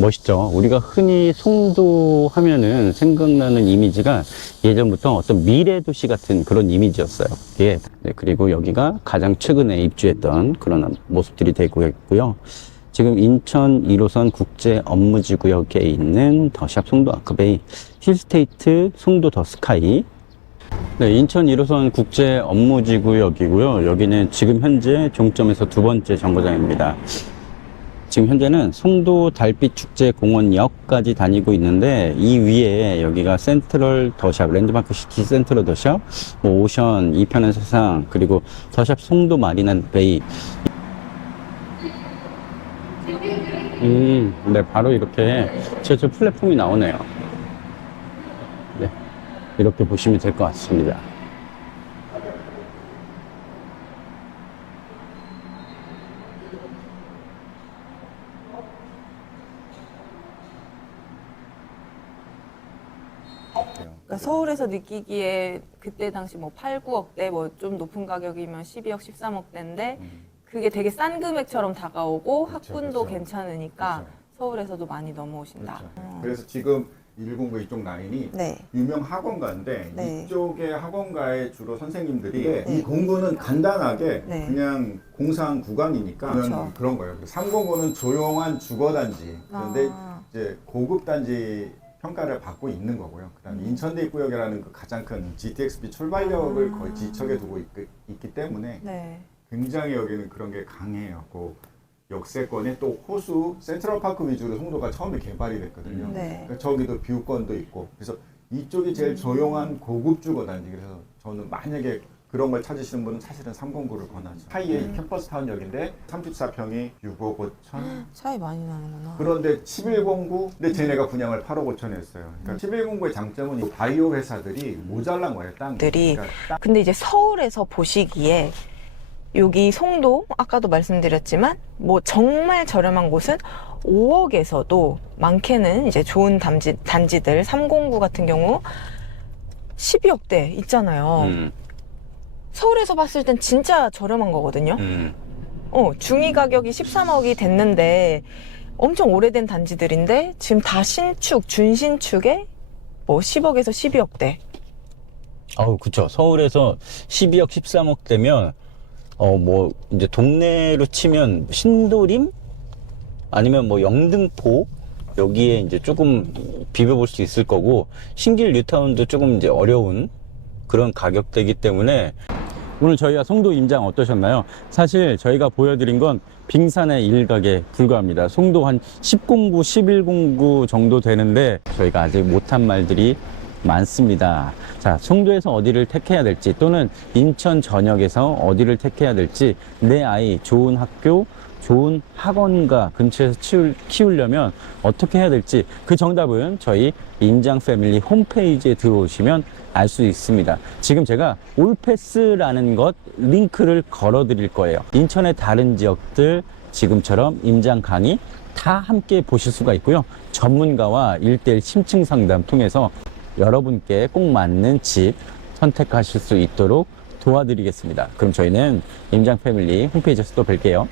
멋있죠. 우리가 흔히 송도 하면은 생각나는 이미지가 예전부터 어떤 미래 도시 같은 그런 이미지였어요. 예. 네, 그리고 여기가 가장 최근에 입주했던 그런 모습들이 되고 있고요. 지금 인천 1호선 국제 업무지 구역에 있는 더샵 송도 아크베이 힐스테이트 송도 더 스카이 네, 인천 1호선 국제 업무지 구역이고요. 여기는 지금 현재 종점에서 두 번째 정거장입니다. 지금 현재는 송도 달빛 축제 공원역까지 다니고 있는데 이 위에 여기가 센트럴 더샵 랜드마크 시티 센트럴 더샵 뭐 오션 이편한 세상 그리고 더샵 송도 마리나 베이 음, 네 바로 이렇게 지하철 플랫폼이 나오네요. 네 이렇게 보시면 될 것 같습니다. 그러니까 서울에서 느끼기에 그때 당시 뭐 8, 9억대 뭐 좀 높은 가격이면 12억, 13억대인데 그게 되게 싼 금액처럼 다가오고 그렇죠, 학군도 그렇죠. 괜찮으니까 그렇죠. 서울에서도 많이 넘어오신다. 그렇죠. 그래서 지금 109 이쪽 라인이 네. 유명 학원가인데 네. 이쪽에 학원가의 주로 선생님들이 네. 이 공부는 간단하게 네. 그냥 공상 구간이니까 그렇죠. 그런 거예요. 309는 조용한 주거 단지. 그런데 아. 이제 고급 단지 평가를 받고 있는 거고요. 음. 그다음에 인천대 입구역이라는 그 가장 큰 GTXB 출발역을 아. 거의 지척에 두고 있, 기 때문에 네. 굉장히 여기는 그런 게 강해요. 그 역세권에 또 호수 센트럴파크 위주로 송도가 처음에 개발이 됐거든요. 네. 그러니까 저기도 뷰권도 있고 그래서 이쪽이 음. 제일 조용한 고급 주거 단지 그래서 저는 만약에 그런 걸 찾으시는 분은 사실은 309를 권하죠. 하이에 음. 캠퍼스 타운역인데 34평이 6억 5천 차이 많이 나는구나. 그런데 1109 근데 쟤네가 분양을 8억 5천 했어요. 그러니까 1109의 장점은 이 바이오 회사들이 모자란 거예요. 땅. 들이 그러니까 땅 근데 이제 서울에서 보시기에 여기 송도 아까도 말씀드렸지만 뭐 정말 저렴한 곳은 5억에서도 많게는 이제 좋은 단지, 단지들 309 같은 경우 12억대 있잖아요. 음, 서울에서 봤을 땐 진짜 저렴한 거거든요. 음. 어, 중위 가격이 13억이 됐는데 엄청 오래된 단지들인데 지금 다 신축, 준신축에 뭐 10억에서 12억대. 아우, 그쵸. 서울에서 12억, 13억 되면, 어, 뭐, 이제 동네로 치면 신도림? 아니면 뭐 영등포? 여기에 이제 조금 비벼볼 수 있을 거고, 신길 뉴타운도 조금 이제 어려운 그런 가격대이기 때문에, 오늘 저희가 송도 임장 어떠셨나요? 사실 저희가 보여드린 건 빙산의 일각에 불과합니다. 송도 한 10공구, 11공구 정도 되는데 저희가 아직 못한 말들이 많습니다. 자, 송도에서 어디를 택해야 될지 또는 인천 전역에서 어디를 택해야 될지 내 아이 좋은 학교, 좋은 학원가 근처에서 키울, 키우려면 어떻게 해야 될지 그 정답은 저희 인장 패밀리 홈페이지에 들어오시면 알 수 있습니다. 지금 제가 올패스라는 것 링크를 걸어 드릴 거예요. 인천의 다른 지역들 지금처럼 임장 강의 다 함께 보실 수가 있고요. 전문가와 일대일 심층 상담 통해서 여러분께 꼭 맞는 집 선택하실 수 있도록 도와드리겠습니다. 그럼 저희는 임장 패밀리 홈페이지에서 또 뵐게요.